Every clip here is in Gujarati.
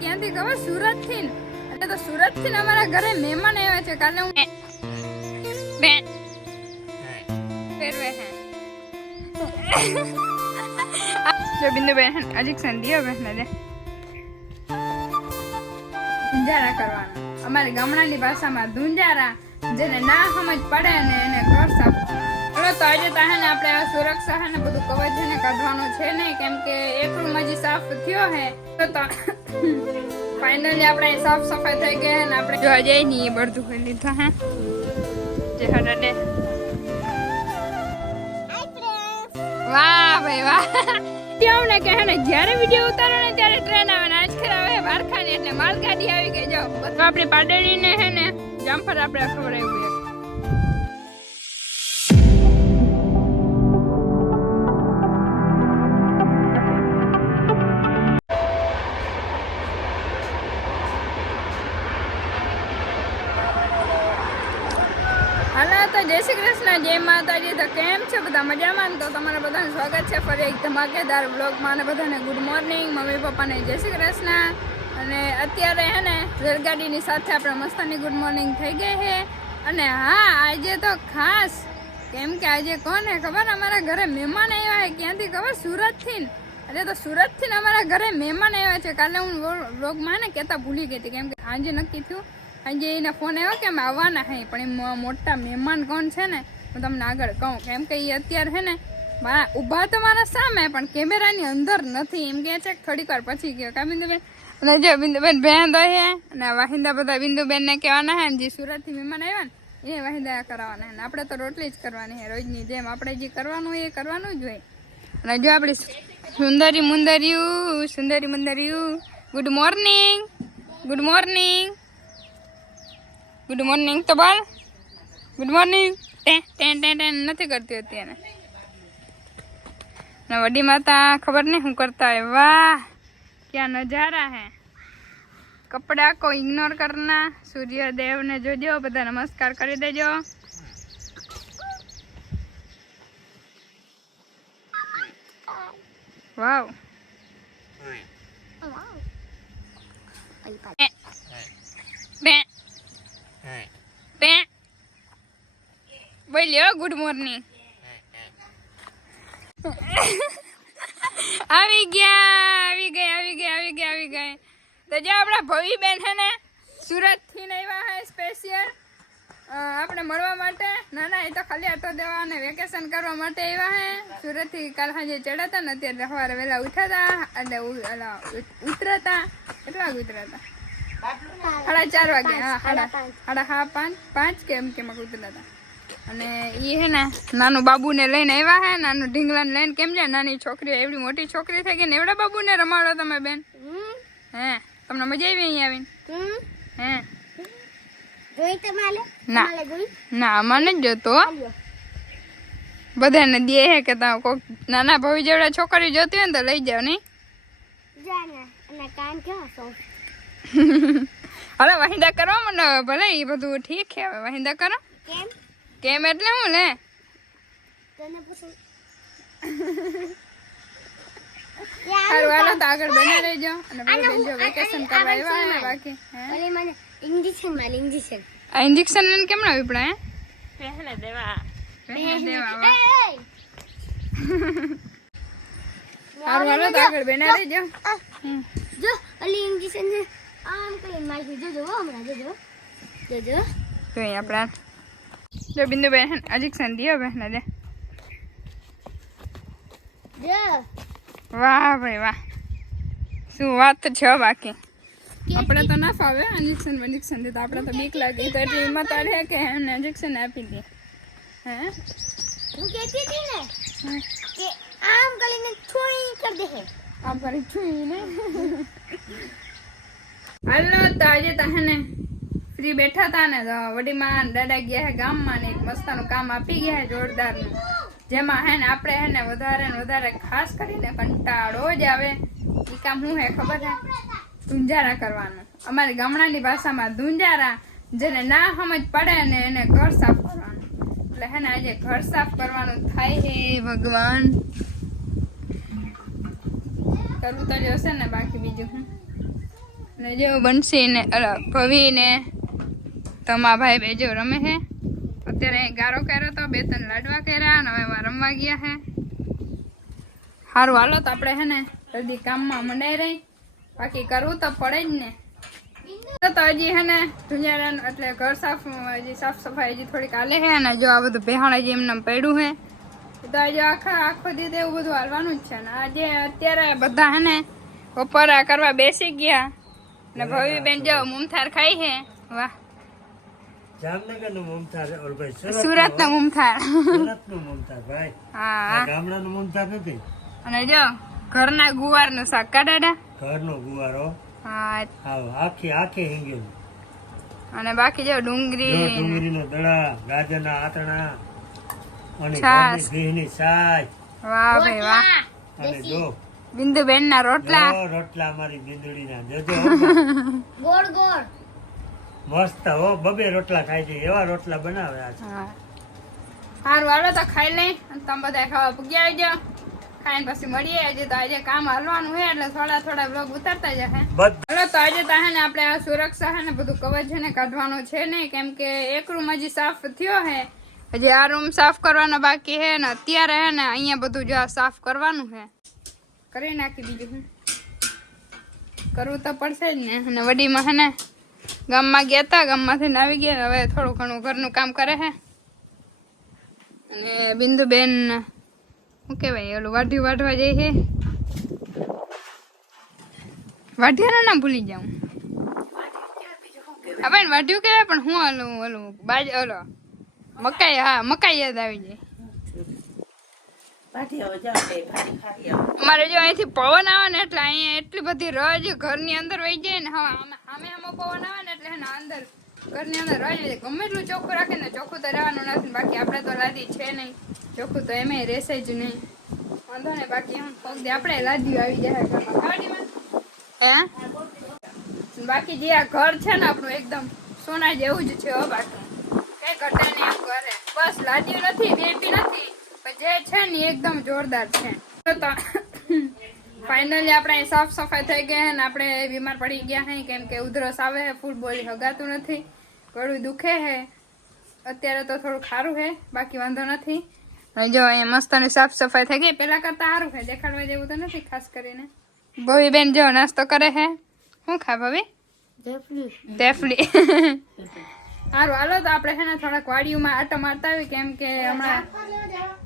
ક્યાંથી ખબર? સુરત થી. એટલે તો સુરત થી અમારા ઘરે મહેમાન આવ્યા છે. કાલે હું ફેરવે હે જો બિંદુ બેન અજીક સંધિયો બેન ને ધુંજારા કરવાનું. અમારી ગામડાની ભાષામાં ધુંજારા, જેને ના સમજ પડે ને એને ઘર સાફ. ચલો તો આજે તો હે ને આપણે આ સુરક્ષા હે ને બધું કવચ છે ને કાઢવાનું છે નહીં, કેમ કે એક રૂમ હજી સાફ થયો હે. તો ફાઇનલી આપણે સાફ સફાઈ થઈ ગઈ ને આપણે જોવા જઈએ ને એ બધું કરી લીધું હે જે હડે. વાહ ભાઈ વાહ. ને કે હે ને જ્યારે વિડીયો ઉતારો ને ત્યારે ટ્રેન આવે ને આજકાલ આવે વારખાની, એટલે માલગાડી આવી ગઈ. જો આપણી પાડળીને હે ને જામફળ આપણે ખવડાવ્યું. હાલો તો જય શ્રી કૃષ્ણ, જય માતાજી. તો કેમ છે બધા? મજામાં? તો તમારા બધાનું સ્વાગત છે ફરી એક ધમાકેદાર વ્લોગમાં. અને બધાને ગુડ મોર્નિંગ. મમ્મી પપ્પાને જય શ્રી કૃષ્ણ. અને અત્યારે હે ને રેલગાડીની સાથે આપણે મસ્તાની ગુડ મોર્નિંગ થઈ ગઈ છે. અને હા, આજે તો ખાસ, કેમ કે આજે કોને ખબર? અમારા ઘરે મહેમાન આવ્યા છે. ક્યાંથી ખબર? સુરતથી. એટલે તો સુરતથી અમારા ઘરે મહેમાન આવ્યા છે. કાલે હું વ્લોગમાં ને કહેતા ભૂલી ગઈ હતી, કેમ કે આજે નક્કી થયું. આજે એને ફોન આવ્યો કે અમે આવવાના હે, પણ એ મોટા મહેમાન કોણ છે ને હું તમને આગળ કહું, કેમ કે એ અત્યારે છે ને મારા ઊભા તો મારા સામે પણ કેમેરાની અંદર નથી. એમ કહે છે થોડીક વાર પછી ગયો કા બિંદુબેન. અને જો બિંદુબેન બેન દો હે અને વાહિંદા બધા બિંદુબેનને કહેવાના હે, જે સુરતથી મહેમાન આવ્યા ને એ વાહિંદા કરાવવાના હે. ને આપણે તો રોટલી જ કરવાની હે રોજની જેમ. આપણે જે કરવાનું એ કરવાનું જ હોય. અને જો આપણી સુંદરી મુંદરિયું good morning, good morning, good morning તો બોલ. Good morning. નથી કરતી અત્યારે. ને વડી માતા ખબર નહીં શું કરતા હોય. વાહ ક્યાં નજારા હે. કપડા કો ઇગ્નોર કરના. સૂર્યદેવ ને જોજો, બધા નમસ્કાર કરી દેજો. વાવ બોલ્યો ગુડ મોર્નિંગ. આવી ગયા. તો જો આપણા ભવી બેન હે ને સુરત થી આવ્યા હે સ્પેશિયલ આપણે મળવા માટે. ના એ તો ખાલી આટો દેવા અને વેકેશન કરવા માટે આવ્યા હે સુરત થી. કાલ સાંજે ચડાતા ને અત્યારે સવારે વહેલા ઉઠાતા એટલે ઉતરતા. કેટલા વાગે ઉતરતા? 4:30 વાગે. હા 5:30 કે એમ ઉતરતા હતા. અને એ હે ને નાનું બાબુને લઈને આવ્યા હે, નાનું ઢીંગલાને લઈને. કેમ છે નાની છોકરી, એવડી મોટી છોકરી થઈ ગઈ ને એવડા બાબુને રમાડો તમે બેન? હે તમને મજા આવી અહીંયા આવીને? હે ના અમારે નથી જોતો. બધાને દે હે કે તમે કોક નાના ભાઈ જેવડા છોકરી જોતી હોય ને તો લઈ જાવ નહીં. હવે વાહિંદા કરવા મને ભલે એ બધું ઠીક છે. હવે વાહિંદા કરો. કેમ એટલે હું લે સારું હાલો તો આગળ બના રહેજો. અને વેકેશન કરવા આવ્યા બાકી આ ઇન્જેક્શન લઈને કેમ ના વિપડા હે પહેલે દેવા સારું હાલો તો આગળ બના રહેજો. જો અલી ઇન્જેક્શન આમ કરી મારી જોજો હમણાં જોજો જોઈ આપણા જો બિંદુ બેન ઇન્જેક્શન દિયો બેન દે. વાહ ભાઈ વાહ, શું વાત છે. બાકી આપણે તો ના ફાવે ઇન્જેક્શન દે તો આપણે તો બીક લાગી તો એટલે એમાં તારે કે એમને ઇન્જેક્શન આપી દે. હે હું કહેતી હતી ને કે આમ કરીને છોઈ કર દે હે. આમ કરી છુઈ ને હાલો તો આજે તો હે ને ફ્રી બેઠા હતા ને તો વડીમાં દાદા ગયા હે ગામમાં ને એક મસ્તાનું કામ આપી ગયા હે જોરદારનું, જેમાં હે ને આપણે હે ને વધારે ખાસ કરીને કંટાળો જ આવે. એ કામ શું હે ખબર હે? ધુંજારા કરવાનું. અમારી ગામડાની ભાષામાં ધુંજારા, જેને ના સમજ પડે ને એને ઘર સાફ કરવાનું. એટલે હે ને આજે ઘર સાફ કરવાનું થાય હે. ભગવાન કરવું તો જશે ને, બાકી બીજું હું ને જો બંસી ને ભવી ને તમા ભાઈ બે જો રમે છે. અત્યારે ગારો કર્યો તો 2-3 લાડવા કર્યા અને હવે એમાં રમવા ગયા છે. સારું હાલો તો આપણે હે ને જલ્દી કામમાં મંડાઈ રહી, બાકી કરવું તો પડે જ ને. તો હજી હે ને ધુનિયારાન એટલે ઘર સાફ હજી સાફ સફાઈ હજી થોડીક હાલે છે. અને જો આ બધું બેહાણ હજી એમને પડ્યું છે તો આજે આખો દી એવું બધું હાલવાનું જ છે. ને આજે અત્યારે બધા હે ને બપોરા કરવા બેસી ગયા ને ભવી બેન જો મુમથાર ખાઈ છે. વાહ, જામનગર નું મુમતાજ, ઓર ભાઈ સુરત નું મુમથાર. સુરત નું મુમતાજ ભાઈ, હા, ગામડા નું મુમતાજ નથી. અને જો ઘરના ગુવાર નું શાક કાઢાડા. ઘર નો ગુવારો હા, આખે હિંગેલું, અને બાકી જો ડુંગળી ડુંગળી નો દડા, ગાજર ના આતણા અને છાશ. ઘરની ઘીની છાશ. વાહ ભાઈ વાહ. અને જો બિંદુ બેન ના રોટલા. જો રોટલા મારી બિંદુડી ના જોજો ગોળ ગોળ મસ્ત હો, 2 રોટલા ખાઈ છે એવા રોટલા બનાવે આજ. હા, સારું હાલો તો ખાઈ લઈ અને તમે બધા ખાવા પૂગ્યા આવી જાઓ. ખાઈને પછી મળીએ. આજે તો આજે કામ હાલવાનું છે એટલે થોડા બ્લોગ ઉતારતા જશે. હાલો તો આજે તો હે ને આપણે આ સુરક્ષા હે ને બધું કવચ છે ને કાઢવાનું છે ને, કેમ કે એક રૂમ હજી સાફ થયો છે, હજી આ રૂમ સાફ કરવાનો બાકી છે ને અત્યારે હે ને અહીંયા બધું જો આ સાફ કરવાનું છે. કરી નાખી, બીજું હું કરવું તો પડશે જ ને. અને વડીમાં હે ને ગામમાં ગયા હતા, ગામમાંથી આવી ગયા, હવે થોડું ઘણું ઘરનું કામ કરે છે. અને બિંદુબેન શું કહેવાય ઓલું વાઢ્યું વાઢવા જાય છે. વાઢિયાનું ના ભૂલી જાઉં. હા ભાઈ વાઢ્યું કહેવાય, પણ હું ઓલું બાજ ઓલો મકાઈ, હા મકાઈ યાદ આવી જાય. અમારે જો અહીંથી પવન આવે ને એટલે અહીંયા એટલી બધી રજ ઘરની અંદર વહી જાય ને. હવે આમે પવન આવે ને એટલે અંદર ઘરની અંદર રજ જાય. ગમે એટલું ચોખ્ખું રાખે ને, ચોખ્ખું તો રહેવાનું નથી. બાકી આપણે તો લાદી છે નહીં, ચોખ્ખું તો એમ રહેશે જ નહીં. વાંધો ને, બાકી એમ આપણે લાદીઓ આવી જાય ઘરમાં. હે બાકી જે આ ઘર છે ને આપણું એકદમ સોના જેવું જ છે. બાકી કઈ ઘટે નહીં એમ ઘરે. બસ લાદીઓ નથી, બેટી નથી, જે છે ને એકદમ જોરદાર છે. તો ફાઇનલી આપણે સાફ સફાઈ થઈ ગઈ છે ને આપણે બીમાર પડી ગયા છે, કેમ કે ઉધરસ આવે છે, ફૂલ બોડી હગાતું નથી, ગળું દુખે છે. અત્યારે તો થોડું ખારું છે, બાકી વાંધો નથી. જો અહીંયા મસ્તની સાફ સફાઈ થઈ ગઈ, પેલા કરતા સારું છે. દેખાડવા જેવું તો નથી ખાસ કરીને. ભવી બેન જો નાસ્તો કરે છે. શું ખા ભવી? તેફલી. સારું હાલો તો આપણે છે ને થોડાક વાડીઓમાં આટો મારતા આવી, કેમ કે હમણાં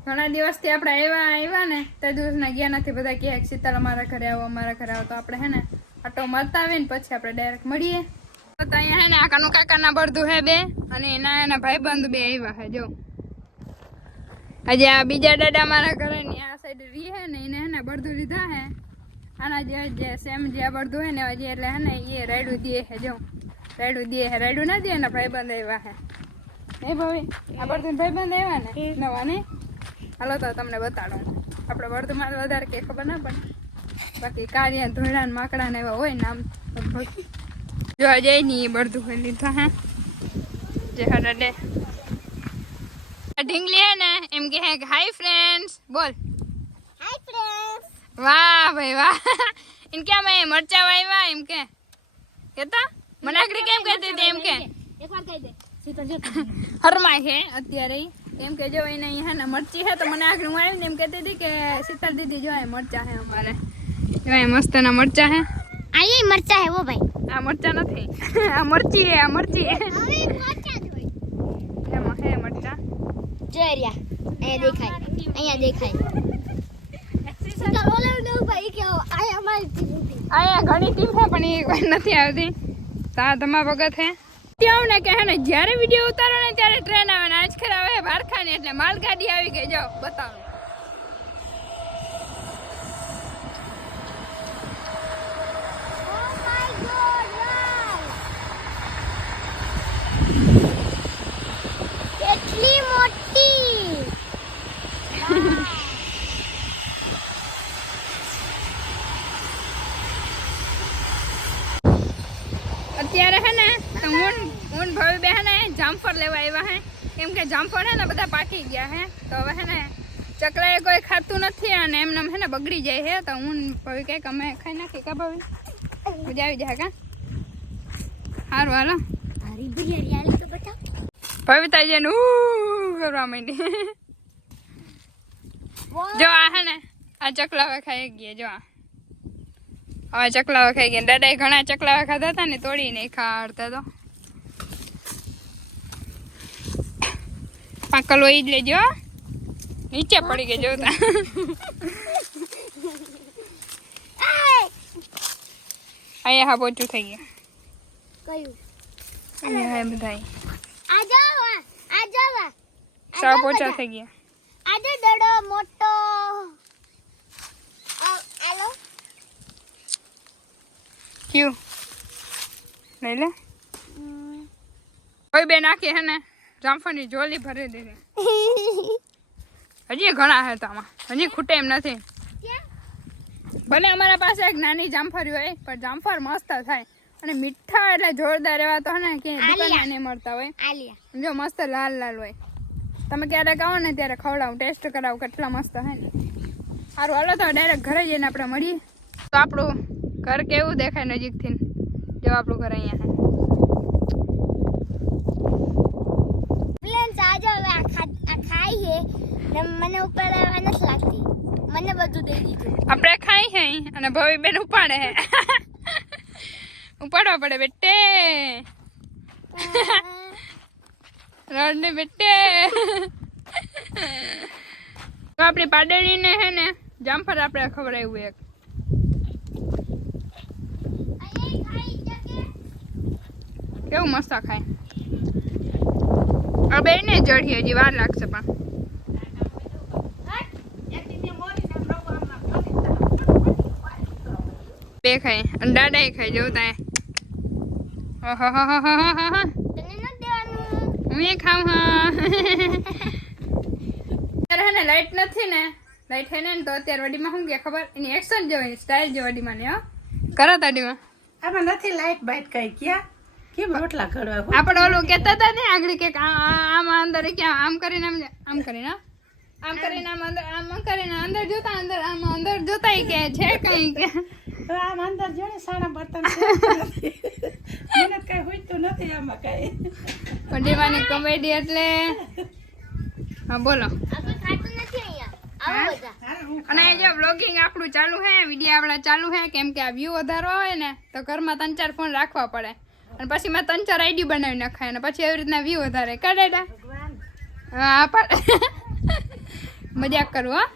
ઘણા દિવસથી આપણે આવ્યા ને તે દિવસના ગયા નથી. બધા કહે શીતલ અમારા ઘરે આવો, અમારા ઘરે આવો. તો આપણે હે ને આટો મારતા આવીને પછી આપણે ડાયરેક્ટ મળીએ. તો અહીંયા હે ને આ કાકાના બળદું હે 2 અને એના ભાઈબંધ 2 આવ્યા છે. જો આજે આ બીજા દાદા મારા ઘરે ની આ સાઈડ રી હે ને, એને હે ને બળદું લીધા હે. આના જે સેમ જે બળદું હે ને હજી એટલે હે ને એ રાયડું દે છે. જો રાયડું દે છે, રાયડું ના દે ને ભાઈબંધ આવ્યા છે. એ ભાઈ આ બળદું ભાઈબંધ આવ્યા ને નવા ને. હાલો તો તમને બતાડું. આપણે બળદુમાં વધારે કંઈ ખબર ના પડે, બાકી કારિયા ધોળા ને માકડા ને એવા હોય નામ લગભગ. જો અજય ની બળદું હોય લીધા હે જે હડે ઢીંગલી હે ને એમ કે હે હાય ફ્રેન્ડ્સ બોલ. Hi friends. વાહ ભાઈ વાહ. ઇન કે મેં મરચા વાવ્યા એમ કે કેતા મનાકડી કેમ કહેતી હતી એમ કે એકવાર કહી દે શીતલ જો હરમાય છે અત્યારે. એમ કે જો એને હે ને મરચી હે તો મને આગળ હું આવીને એમ કહેતી હતી કે શીતલ દીદી જો આ મરચા હે અમારે. જો આ મસ્ત ના મરચા હે. આ એ મરચા હે વો ભાઈ. આ મરચા નથી, આ મરચી હે. આ મરચી હે. હવે મરચા જ હોય. એમાં હે મરચા. જોરિયા અહીંયા દેખાય. શીતલ ઓલે નો ભાઈ કે આ અમારી ટીમ. અહીંયા ઘણી ટીમ છે પણ એ કોઈ નથી આવતી. તા તમા ભગત હે ત્યાં ને કે હે ને જ્યારે વિડીયો ઉતારો ને ત્યારે ટ્રેન આવે ને આજ ખરા આવે ભારખાની એટલે માલગાડી આવી ગઈ. જાઓ બતાવો. ઓ માય ગોડ વાવ. કેટલી મોટી. અત્યારે હે ને તો હું ભાવી બે હે ને જામફળ લેવા આવ્યા હે, કેમ કે જામફળ હે ને બધા પાકી ગયા હે. તો હવે હે ને ચકલાએ કોઈ ખાતું નથી અને એમને હે ને બગડી જાય છે. તો હું ભાવી કંઈક અમે ખાઈ નાખી કા ભાવી મજા આવી જાય કા. સારું હાલો તારી બિરિયાની આલી તો બતાવ. પવિતાજીને કરવા માંડી. જો આ હે ને આ ચકલાવા ખાઈ ગયા. જો આ હવે ચકલાવા ખાઈ ગયા. દાદાએ ઘણા ચકલાવા ખાધા હતા ને તોડી નહીં ખાડતા તો પાકલ હોય જ લેજો. નીચે પડી ગઈ જોતા. અહીંયા હા પોચું થઈ ગયા. કયું? અહીંયા હા બધા આ જાવા, આ જાવા. સા પોચા થઈ ગયા. આજે દડો મોટો. આલો. ક્યું લઈ લે. કોઈ બે નાખી હે ને જામફળની જોલી ભરી દીધી. હજી ઘણા હે તો આમાં હજી ખૂટે એમ નથી. ભલે અમારા પાસે એક નાની જામફળી હોય પણ જામફળ મસ્ત થાય અને મીઠા એટલે જોરદાર એવા તો હે ને કે દુકાનમાં નહીં મળતા હોય. આલિયા. જો મસ્ત લાલ લાલ હોય. તમે ક્યારેક આવો ને ત્યારે ખવડાવું ટેસ્ટ કરાવું કેટલા મસ્ત હે ને. સારું હાલો તો ડાયરેક્ટ ઘરે જઈને આપણે મળીએ. તો આપણું ઘર કેવું દેખાય નજીકથી. જો આપણું ઘર અહીંયા ફ્રેન્ડ્સ આજે હવે આ ખાઈ હે ને મને ઉપર આવવા નથી લાગતી. મને બધું દઈ દીધું. આપણે ખાઈ હે અને ભવી બેન ઉપાડે હે. ઉપાડવા પડે બેટે. રડને બેટે. તો આપણી પાડેલીને હે ને જામફળ આપણે ખવડાવ્યું એક. કેવું મસ્ત ખાય. હવે એને ચડીએ હજી વાર લાગશે પણ બે ખાય અને દાદા ખાઈ જોતા. તને ન દેવાનું. હું એ ખાઉં. હા અત્યારે હે ને લાઈટ નથી ને લાઈટ હે ને તો અત્યારે વડીમાં શું કે ખબર એની એક્શન જોઈ સ્ટાઇલ જો વડીમાં ને હો કરો તાડીમાં. આમાં નથી લાઈટ બાઈટ કઈ ક્યાં કેમ રોટલા ઘડવા આપણે ઓલું કહેતા હતા ને આગળ કે આમાં અંદર ક્યાં આમ કરીને આમ કરીને આમ કરીને આમ કરીને અંદર જોતા અંદર આમ અંદર જોતા કે છે કઈ કે આમ અંદર જો ને સાડા બર્તન મને કઈ હોઈતું નથી આમાં કઈ વડીમાની કોમેડી એટલે હા બોલો. આપણે ખાતું નથી અહીંયા. આવો બધા. અને જો વ્લોગિંગ આપણું ચાલુ હે વિડીયો આપણા ચાલુ હે કેમ કે આ વ્યૂ વધારવા હોય ને તો ઘરમાં 3-4 ફોન રાખવા પડે અને પછી મેં 3-4 આઈડી બનાવી નખાય અને પછી એવી રીતના વ્યૂ વધારે કાઢે. હા પણ મજાક કરું. હા